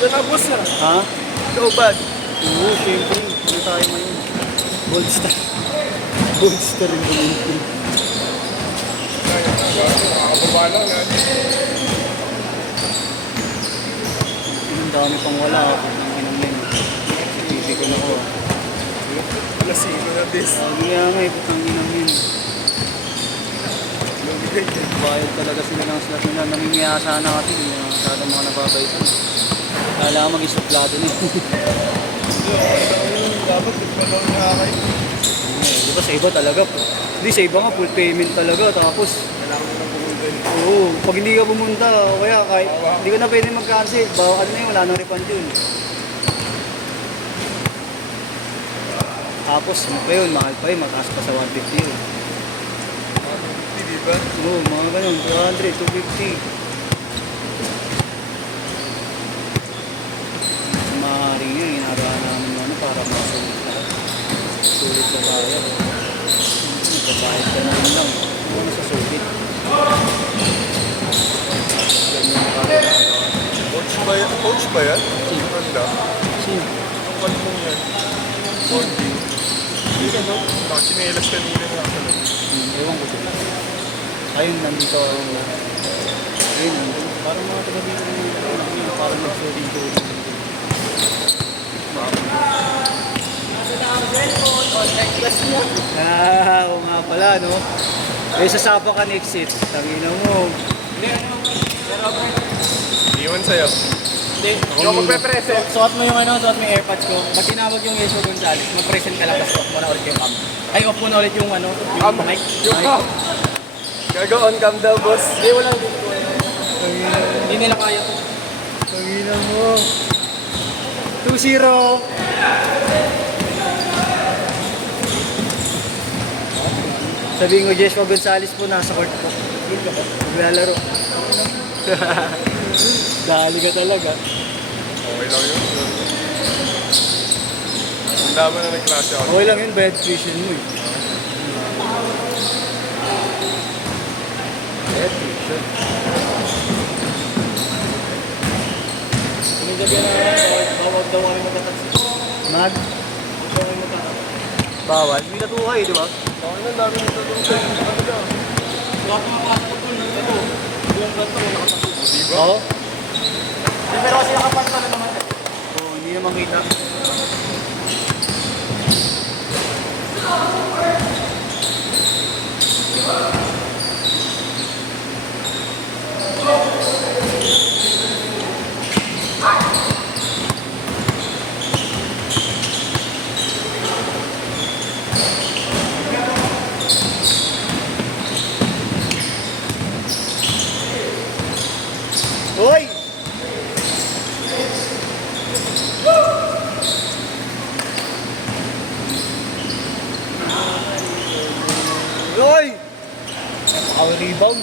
Yan na, boss, ha? Ha? Ikaw ba? Oo, syempre. Ano tayo ngayon? Gold star. Gold star yung community. Nakakababa lang yan. Ang dami pang wala. Ang inang yan. Hindi ko na ko. Alas 5 na this. Lagi nga nga, putang inang yan. Bayad talaga sila ng slot nila. Namimiyasa sana kasi. Hindi na masyadong mga nababaytan. Kailangan mag-isuplado na. Dapat nagpalaw na kayo. Di ba sa iba talaga po? Hindi, sa iba nga full payment talaga. Tapos, Kailangan mo lang pumunta yun. oo, pag hindi ka pumunta, o kaya kahit hindi ka na pwede mag-cancel. Bawa ka na yun, wala nang refund yun. Tapos, ano pa yun, mahal pa yun, mataas pa sa 150 yun. Hindi ba? Oo, mga ganun, 200, 250. Maaari nga, ginagawa namin ano para masulit lahat. Sulit na bayad. Nagbabayad ka na rin lang. Ano sa sulit? Ganyan pa rin nagawa. Coach ba yan? Coach ba yan? Sino? Maganda. Sino? Ang kalmong yan. Condi. Hindi ka no? Nakasinelas kanina nga ako. Ewan ko din. Ayun, nandito ako. Ayun, nandito. Parang mga taga-dito na parang nagsulit-sulit. Oo nga pala, no? Eh, sasapa ka next seat. Tangina mo. Iwan sa'yo. Hindi. Ikaw magpe-present. Suot mo yung suot mo yung AirPods ko. Pag tinawag yung Yesio Gonzalez, mag-present ka lang, tapos off mo na ulit yung cam. Ay, off mo na ulit yung yung mic. Yung cam. Gaga on cam daw, boss. Hindi, walang dito. Hindi nila kaya to. Tangina mo. 2-0. Sabihin ko, Joshua Gonzalez po, nasa court po. Maglalaro. Dali ka talaga. Okay lang yun. Ang dama na nagklase ako. Okay lang yun, bad vision mo eh. Bad vision. Yung gabi na bawag daw kami magtataksi. Mag? Bawag daw kami magtataksi. Bawal. May natuhay, di ba? Okay na, dami nito doon sa'yo. Ano ka? Lahat ng mga pasok ko, ito. Yung ganito mo nakataksi. Di ba? Oo. Pero kasi nakapark na naman. Oo, hindi na makita. Hoy! Hoy! Napaka-rebound.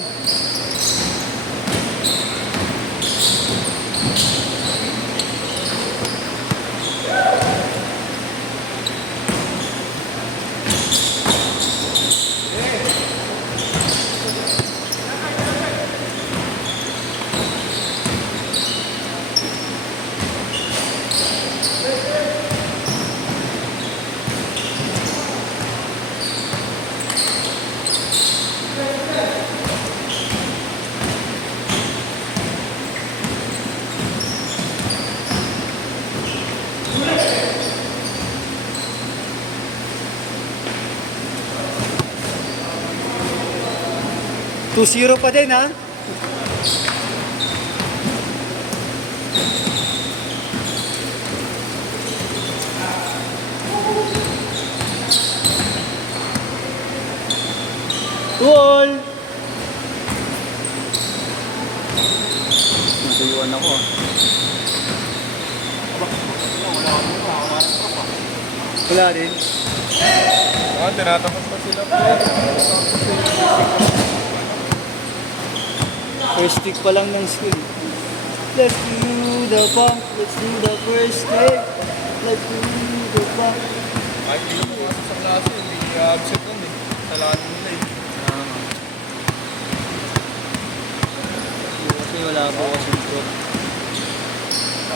Two 0 pa din, ha? Goal! Natuyuan ako, ah. Wala din. Ah, tinatapas pa sila. First kick pa lang ng school. Let's do the pump, let's do the first kick. Let's do the pump. Ay, hindi ko sa klase. Hindi absent nun eh. Talaan nila eh. Kasi wala po kasi court.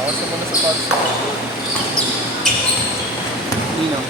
Bawas naman na sapatos ko. Nino.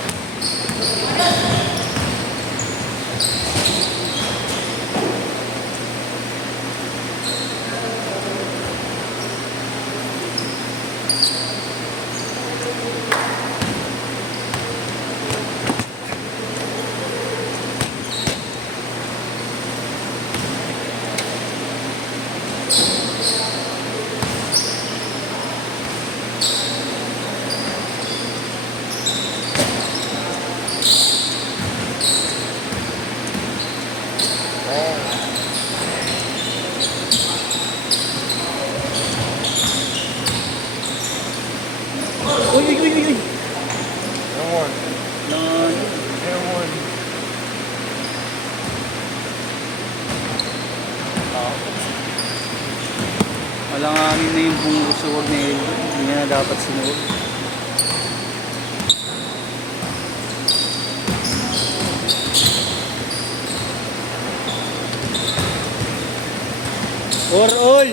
Uy, uy, uy, uy, uy. Ewan. Lan. Ewan. Malangangin na yung bungo sa wag na elbow. Hindi niya na dapat sinuot. For all!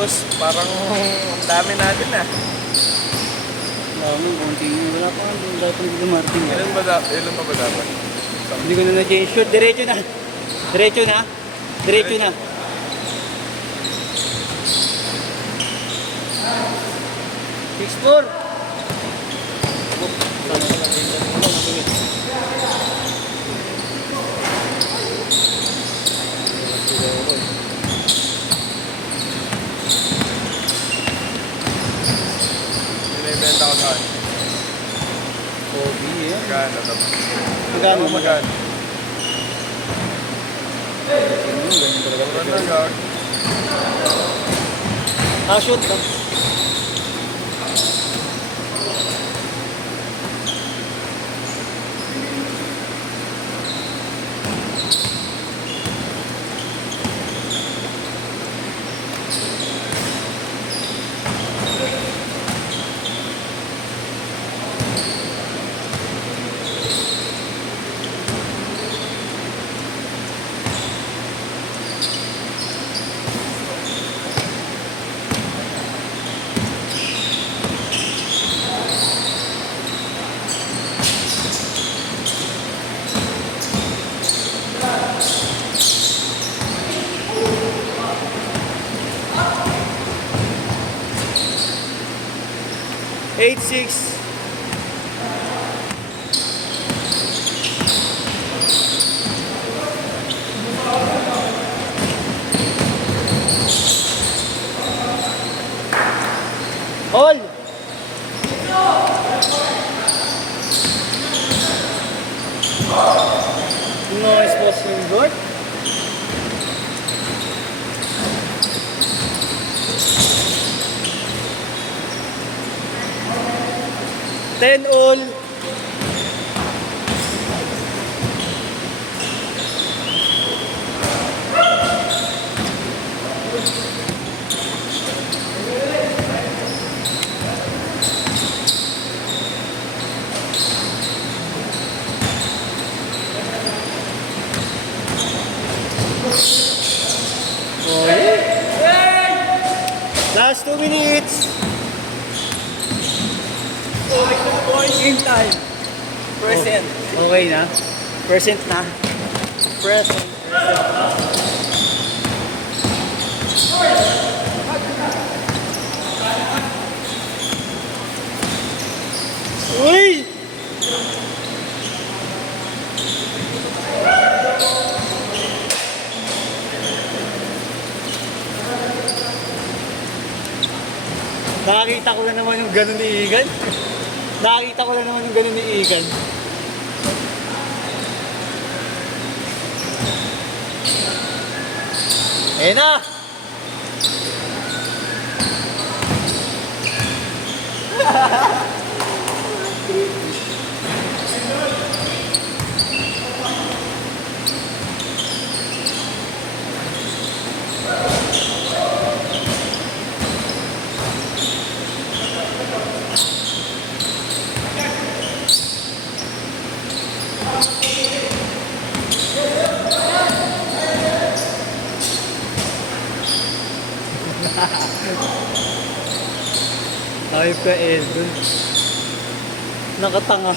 Boss, parang ang dami natin na. Dami, konti yun. Wala pa nga. Dapat hindi dumarating. Ilan pa ba dapat? Hindi ko na na-change shoot. Diretso na. Diretso na. Diretso na. Six four. Binibenta ko saan? Kobe eh. Magkano naman? Magkano? Magkano? Ganyan talaga. Mura na gag. Shoot lang. Eight six. All. No response from board. Ten all. Last 2 minutes. Game time. Percent. Okay na. Percent na. Present. Uy! Nakakita ko na naman yung gano'n ni Igan. Nakakita ko na naman yung gano'n ni Igan. Ayan na! Ayop ka, Eldon. Nakatanga.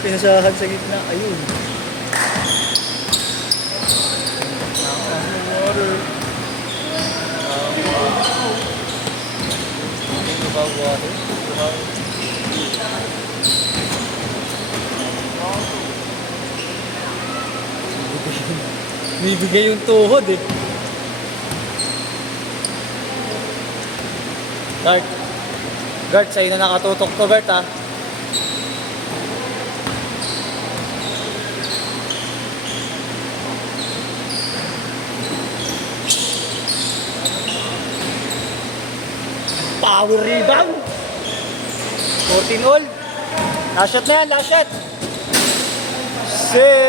Pinasahan sa gitna. Ayun. Water. Think about water. Bibigay yung tuhod eh. Gart. Gart, sa'yo na nakatutok to, Gart, ha? Power rebound! 14 all. Last shot na yan, last shot! Six!